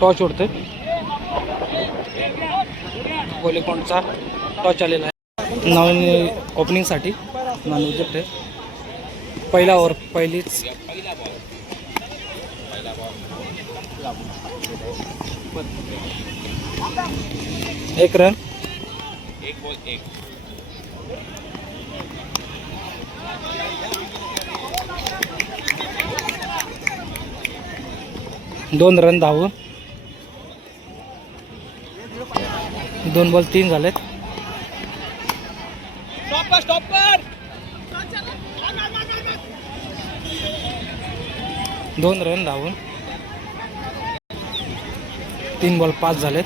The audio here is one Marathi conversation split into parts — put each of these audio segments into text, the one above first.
टॉच उडते. गोलेकोंडचा टॉच आलेला आहे. नवीन ओपनिंगसाठी नॉन विकेट आहे. पहिला ओव्हर पहिलीच. एक रन. एक बॉल एक. दोन रन धावून. 2 बॉल 3 झालेत. स्टॉपर 2 रन धावून. 3 बॉल 5 झालेत.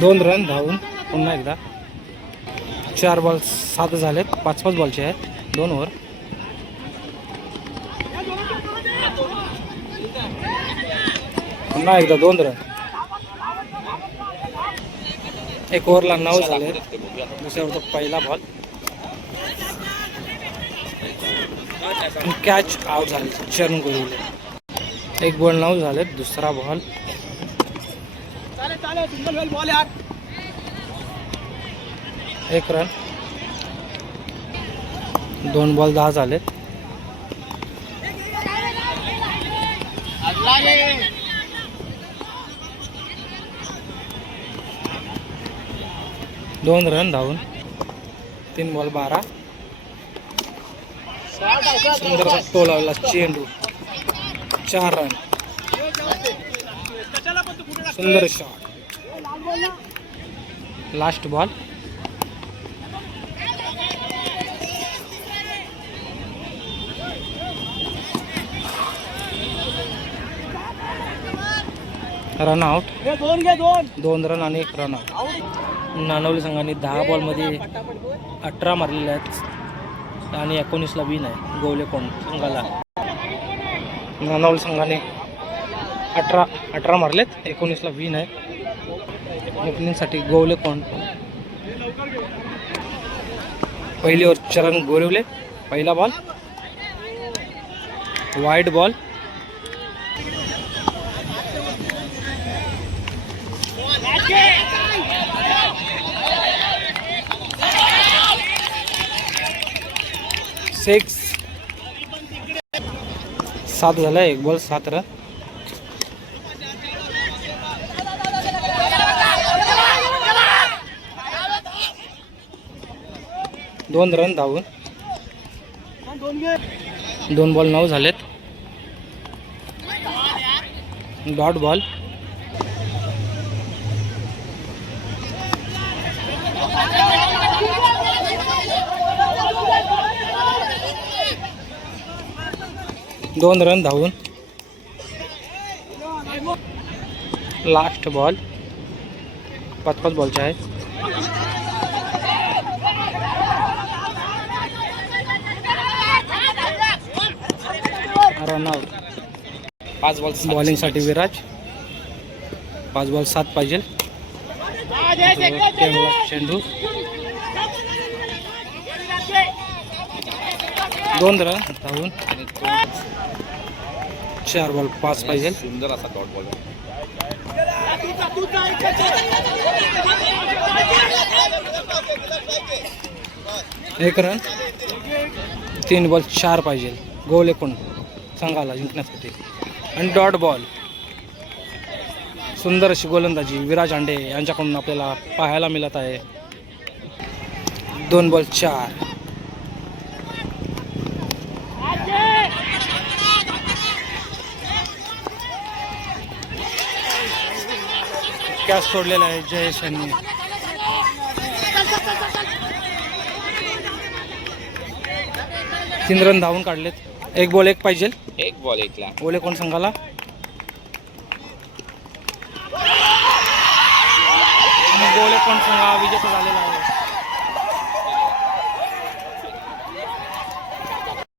दोन रन धावून पुन्हा एकदा. 4 बॉल 7 झालेत. 5-5 बॉलचे आहेत 2 ओव्हर. पुन्हा एकदा 2 रन. 1 ओव्हरला 9 झाले. दुसऱ्या ओव्हरचा पहिला बॉल. कॅच आउट झाले. चरण गोविले. 1 बॉल 9 झालेत. दुसरा बॉल. बॉल यार. 1 रन. 2 बॉल 10 झालेत. दोन रन धावून. 3 बॉल 12. सुंदर टोलावला चेंडू. 4 रन. सुंदर shot. Last ball. Run out. 2 run आणि 1 रन आउट. नानवली संघाने 10 बॉलमध्ये 18 मारलेले आहेत आणि 19ला विन आहे गोवलेकोंड संघाला. नानवली संघाने 18 मारलेत. 19ला विन आहे. ओपनिंगसाठी गोवलेकोंड. पहिली ओव्हर चरण गोरिवले. पहिला बॉल. Wide ball. सिक्स. 7 झाला. 1 बॉल 7 रन. दोन रन धावून. 2 बॉल 9 झालेत. Dot ball. दोन रन धावून. Last ball. 5-5 बॉलचे आहेत. Run out. 5 बॉल बॉलिंगसाठी विराज. 5 बॉल 7 पाहिजे. चेंडू. 2 रन धावून. 4 बॉल 5 पाहिजे. सुंदर असा डॉट बॉल. 1 रन. 3 बॉल 4 पाहिजे गोवलेकोंड संघाला जिंकण्यासाठी. आणि डॉट बॉल. सुंदर अशी गोलंदाजी विराज आंडे यांच्याकडून आपल्याला पाहायला मिळत आहे. 2 बॉल 4. कॅच सोडलेला आहे जयेश यांनी. तीन रन धावून काढलेत. 1 बॉल 1 पाहिजे. 1 बॉल 1 ला गोवलेकोंड संघाला. गोवलेकोंड संघ विजेता झालेला आहे.